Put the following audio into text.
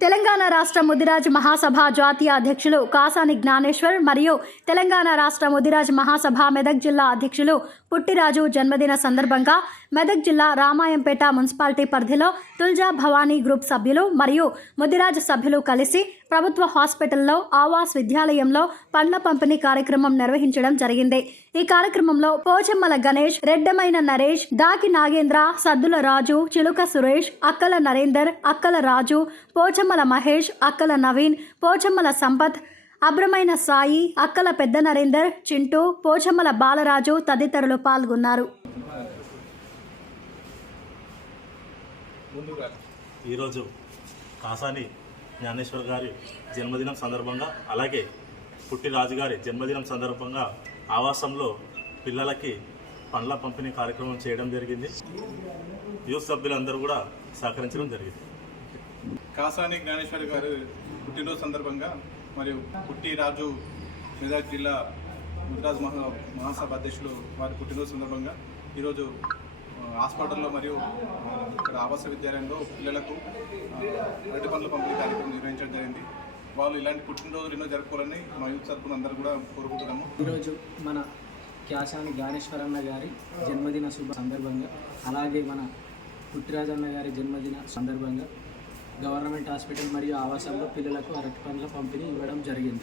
తెలంగాణ రాష్ట్ర ముదిరాజ్ మహాసభ జాతీయ అధ్యక్షులు కాసాని జ్ఞానేశ్వర్ మరియు తెలంగాణ రాష్ట్ర ముదిరాజ్ మహాసభ మెదక్ జిల్లా అధ్యక్షులు పుట్టిరాజు జన్మదిన సందర్భంగా మెదక్ జిల్లా రామాయంపేట మున్సిపాలిటీ పరిధిలో తుల్జా భవానీ గ్రూప్ సభ్యులు మరియు ముదిరాజ్ సభ్యులు కలిసి ప్రభుత్వ హాస్పిటల్లో ఆవాస్ విద్యాలయంలో పండ్ల పంపిణీ కార్యక్రమం నిర్వహించడం జరిగింది. ఈ కార్యక్రమంలో పోచమ్మల గణేష్ రెడ్డమైన నరేష్ దాకి నాగేంద్ర సద్దుల రాజు చిలుక సురేష్ అక్కల నరేందర్ అక్కల రాజు పోచమ్మల మహేష్ అక్కల నవీన్ పోచమ్మల సంపత్ అబ్రమైన సాయి అక్కల పెద్ద నరేందర్ చింటూ పోచమ్మల బాలరాజు తదితరులు పాల్గొన్నారు. ఈరోజు కాసాని జ్ఞానేశ్వర్ గారి జన్మదినం సందర్భంగా అలాగే పుట్టిరాజు గారి జన్మదినం సందర్భంగా ఆవాసంలో పిల్లలకి పండ్ల పంపిణీ కార్యక్రమం చేయడం జరిగింది. యూత్ సభ్యులందరూ కూడా సహకరించడం జరిగింది. కాసాని జ్ఞానేశ్వరి గారు పుట్టినరోజు సందర్భంగా మరియు పుట్టి రాజు మెదక్ జిల్లా ముద్రాజ్ మహా మహాసభ అధ్యక్షులు వారి పుట్టినరోజు సందర్భంగా ఈరోజు హాస్పిటల్లో మరియు ఇక్కడ ఆవాస విద్యాలయంలో పిల్లలకు అరటి పనులు పంపిణీ కార్యక్రమం నిర్వహించడం జరిగింది. వాళ్ళు ఇలాంటి పుట్టినరోజులు ఎన్నో జరుపుకోవాలని మా యూత్ తరపున అందరూ కూడా కోరుకుంటున్నాము. ఈరోజు మన క్యాసాని జ్ఞానేశ్వరన్న గారి జన్మదిన శుభ సందర్భంగా అలాగే మన పుట్టిరాజన్న గారి జన్మదిన సందర్భంగా గవర్నమెంట్ హాస్పిటల్ మరియు ఆవాసంలో పిల్లలకు అరటి పండ్ల పంపిణీ ఇవ్వడం జరిగింది.